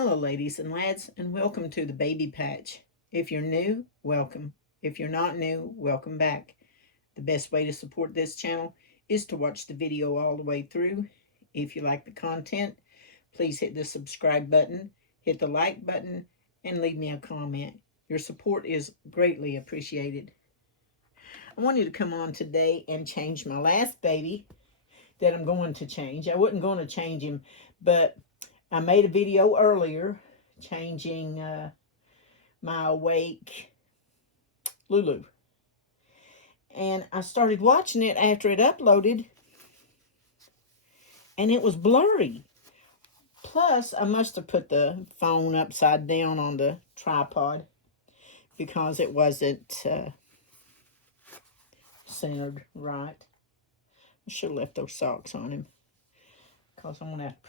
Hello, ladies and lads, and welcome to the Baby Patch. If you're new, welcome. If you're not new, welcome back. The best way to support this channel is to watch the video all the way through. If you like the content, please hit the subscribe button, hit the like button, and leave me a comment. Your support is greatly appreciated. I wanted to come on today and change my last baby that I'm going to change. I wasn't going to change him, but I made a video earlier changing my awake Lulu. And I started watching it after it uploaded, and it was blurry. Plus, I must have put the phone upside down on the tripod because it wasn't centered right. I should have left those socks on him because I'm going to have to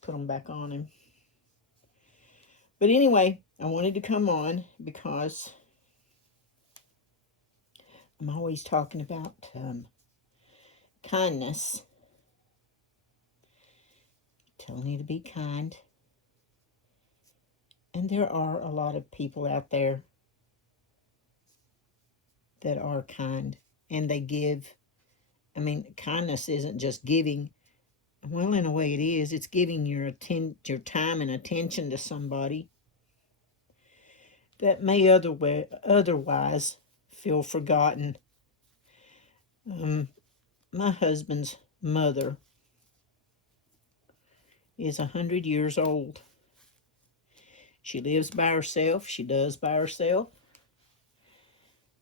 put them back on him. But anyway, I wanted to come on because I'm always talking about kindness. Telling you to be kind. And there are a lot of people out there that are kind and they give. I mean, kindness isn't just giving. Well, in a way it is. It's giving your time and attention to somebody that may otherwise feel forgotten. My husband's mother is 100 years old. She lives by herself. She does by herself.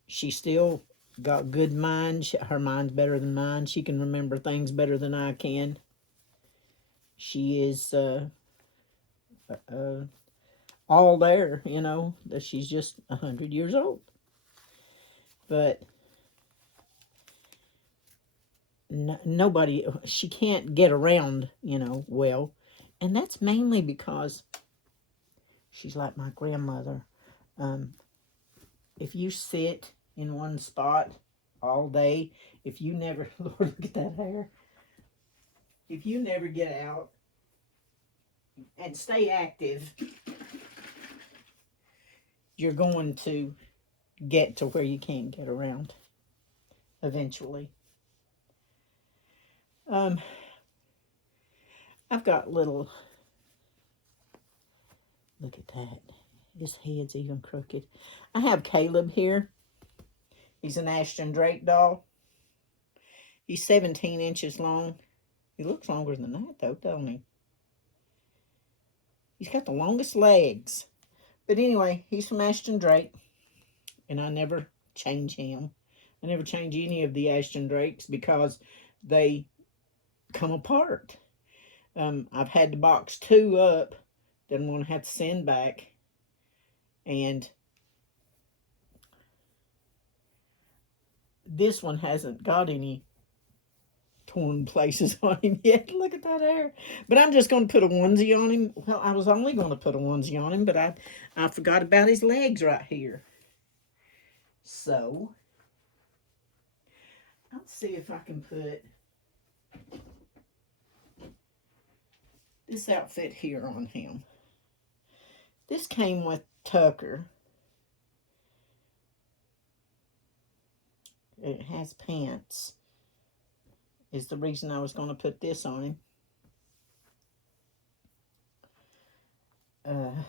She still got good mind. Her mind's better than mine. She can remember things better than I can. She is all there, you know, that she's just 100 years old. But nobody, she can't get around, you know, well. And that's mainly because she's like my grandmother. If you sit in one spot all day, if you never, Lord, look at that hair. If you never get out and stay active, you're going to get to where you can't get around eventually. I've got little, look at that. His head's even crooked. I have Caleb here. He's an Ashton Drake doll. He's 17 inches long. He looks longer than that, though, don't he? He's got the longest legs. But anyway, he's from Ashton Drake, and I never change him. I never change any of the Ashton Drakes because they come apart. I've had to box 2 up that I'm going to have to send back. And this one hasn't got any torn places on him yet. Look at that hair. But I'm just going to put a onesie on him. Well, I was only going to put a onesie on him, but I forgot about his legs right here. So, I'll see if I can put this outfit here on him. This came with Tucker. It has pants. Is the reason I was going to put this on him.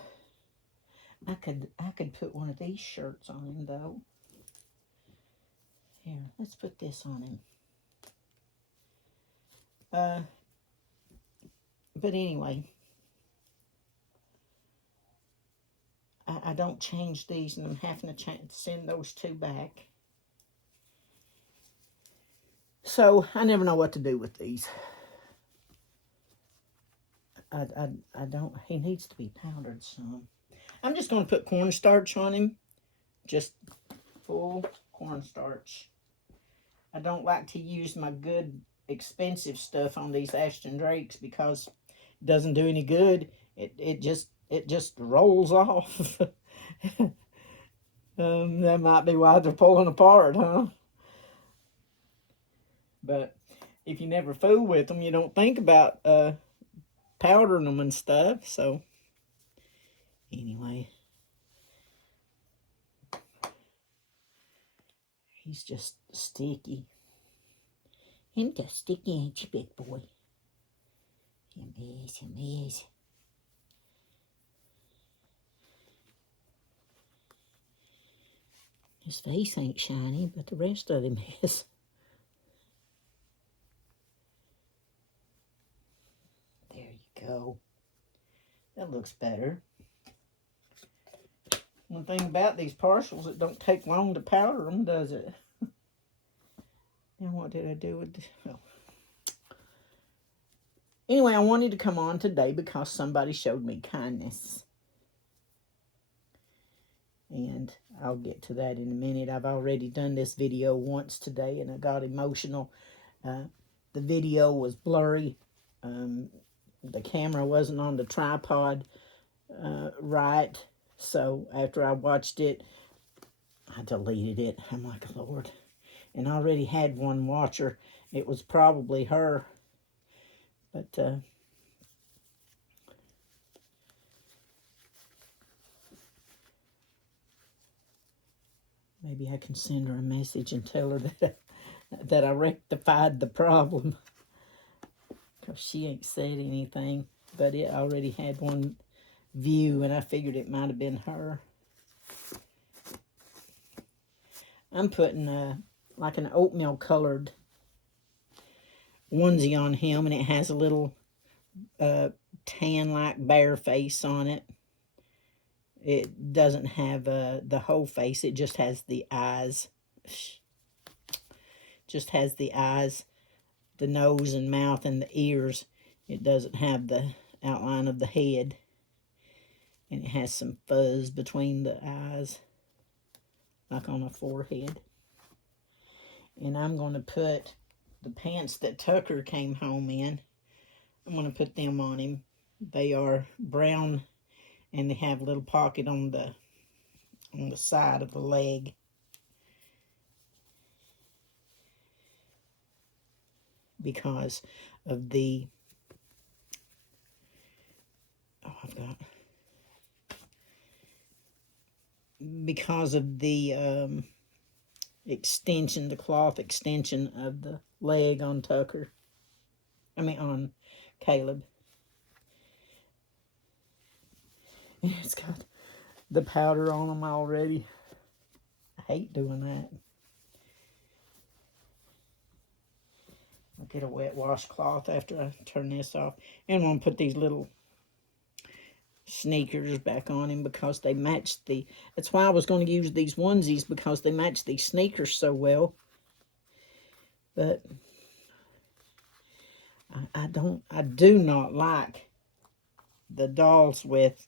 I could put one of these shirts on him though. Here, let's put this on him. But anyway, I don't change these, and I'm having to send those 2 back. So I never know what to do with these. I don't. He needs to be powdered some. I'm just going to put cornstarch on him, just full cornstarch. I don't like to use my good expensive stuff on these Ashton Drakes because it doesn't do any good. It just rolls off. That might be why they're pulling apart, huh? But if you never fool with them, you don't think about powdering them and stuff. So Anyway, he's just sticky. Him just sticky, ain't you, big boy? Him is, him is. His face ain't shiny, but the rest of him is. There you go. That looks better. One thing about these partials, it don't take long to powder them, does it? Now what did I do with this? Oh. Anyway, I wanted to come on today because somebody showed me kindness. And I'll get to that in a minute. I've already done this video once today and I got emotional. The video was blurry. The camera wasn't on the tripod right. So after I watched it, I deleted it. I'm like, Lord. And I already had one watcher. It was probably her. But maybe I can send her a message and tell her that I rectified the problem. Because she ain't said anything. But it already had one view, and I figured it might have been her. I'm putting like an oatmeal colored onesie on him, and it has a little tan like bear face on it. It doesn't have the whole face, it just has the eyes. Just has the eyes, the nose and mouth and the ears. It doesn't have the outline of the head. And it has some fuzz between the eyes, like on a forehead. And I'm going to put the pants that Tucker came home in. I'm going to put them on him. They are brown, and they have a little pocket on the side of the leg. Because of the, because of the extension, the cloth extension of the leg on Tucker. On Caleb. It's got the powder on them already. I hate doing that. I'll get a wet washcloth after I turn this off. And I'm going to put these little sneakers back on him because they match the... That's why I was going to use these onesies, because they match these sneakers so well. But I do not like the dolls with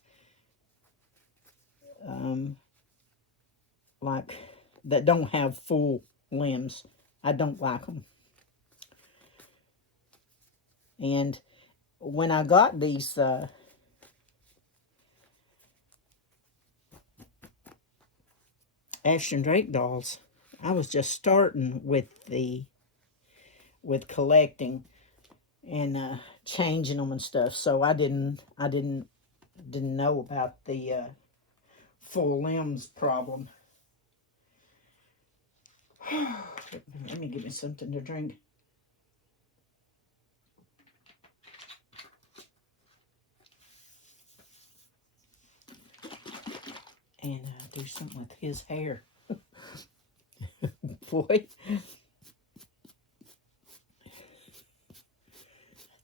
like that don't have full limbs. I don't like them. And when I got these Ashton Drake dolls, I was just starting with collecting and changing them and stuff, so I didn't know about the full limbs problem. Let me give me something to drink. And do something with his hair. Boy.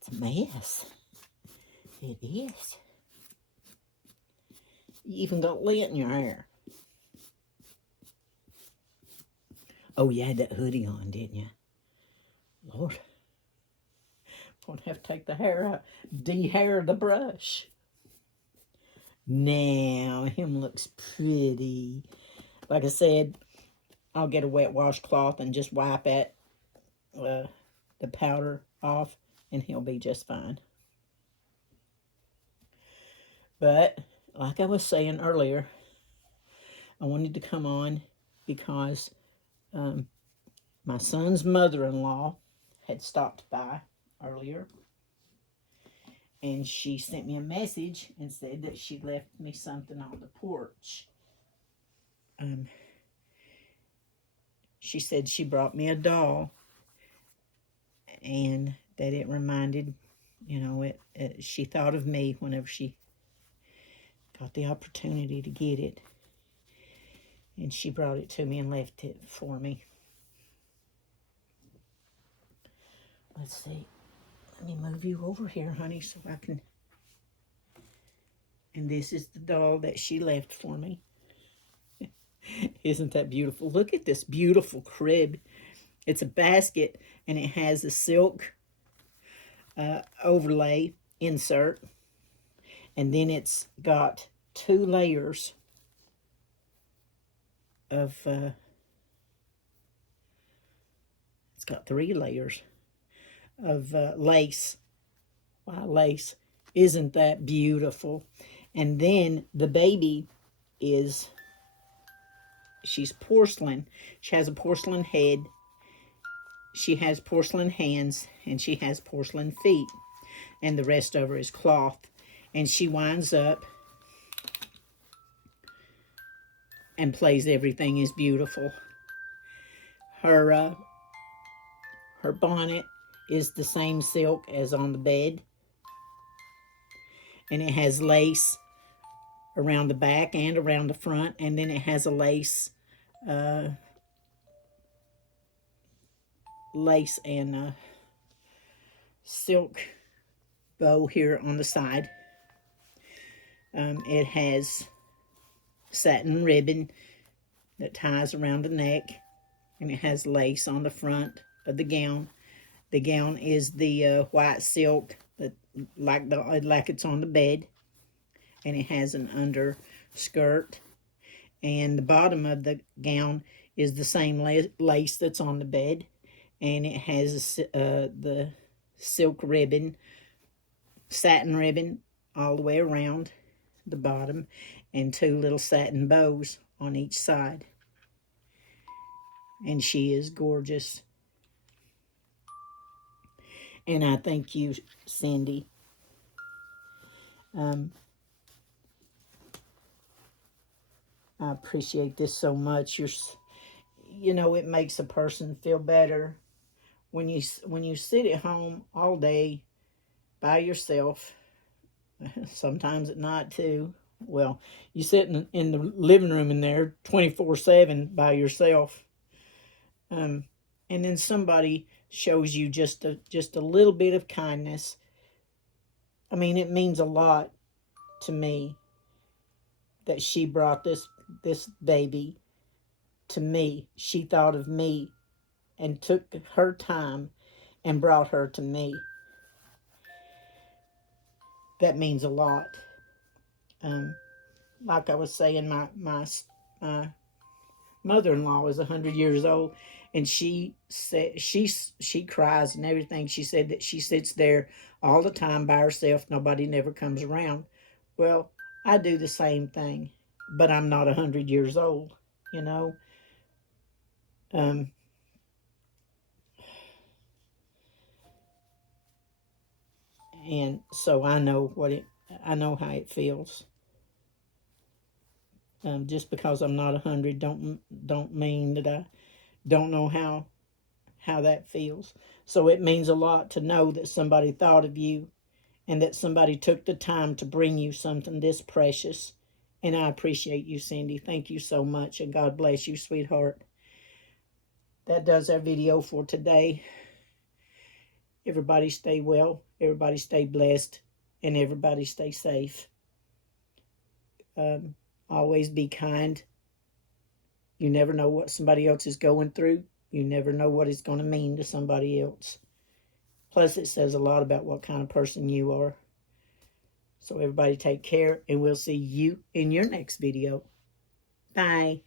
It's a mess. It is. You even got lint in your hair. Oh, you had that hoodie on, didn't you? Lord. I'm going to have to take the hair out. De-hair the brush. Now, him looks pretty. Like I said, I'll get a wet washcloth and just wipe the powder off, and he'll be just fine. But, like I was saying earlier, I wanted to come on because my son's mother-in-law had stopped by earlier. And she sent me a message and said that she left me something on the porch. She said she brought me a doll, and that it reminded, she thought of me whenever she got the opportunity to get it. And she brought it to me and left it for me. Let's see. Let me move you over here, honey, so I can... And this is the doll that she left for me. Isn't that beautiful? Look at this beautiful crib. It's a basket, and it has a silk overlay insert. And then it's got 2 layers of... it's got 3 layers of lace. Wow, lace. Isn't that beautiful? And then the baby is... she's porcelain. She has a porcelain head. She has porcelain hands, and she has porcelain feet. And the rest of her is cloth. And she winds up and plays Everything is Beautiful. Her bonnet is the same silk as on the bed. And it has lace around the back and around the front. And then it has a lace and silk bow here on the side. It has satin ribbon that ties around the neck, and it has lace on the front of the gown. The gown is the white silk that like it's on the bed, and it has an underskirt. And the bottom of the gown is the same lace that's on the bed, and it has the silk ribbon, satin ribbon all the way around the bottom, and 2 little satin bows on each side. And she is gorgeous. And I thank you, Cindy. I appreciate this so much. It makes a person feel better when you sit at home all day by yourself. Sometimes at night too. Well, you sit in the living room in there 24/7 by yourself. And then somebody shows you just a little bit of kindness. I mean, it means a lot to me that she brought this baby to me. She thought of me and took her time and brought her to me. That means a lot. Like I was saying, my mother-in-law is 100 years old, and she said she cries and everything. She said that she sits there all the time by herself. Nobody never comes around. Well, I do the same thing, but I'm not 100 years old, and so I know how it feels. Just because I'm not 100 don't mean that I don't know how that feels. So it means a lot to know that somebody thought of you, and that somebody took the time to bring you something this precious. And I appreciate you, Cindy. Thank you so much, and God bless you, sweetheart. That does our video for today. Everybody stay well, everybody stay blessed, and everybody stay safe. Always be kind. You never know what somebody else is going through. You never know what it's going to mean to somebody else. Plus, it says a lot about what kind of person you are. So everybody take care, and we'll see you in your next video. Bye.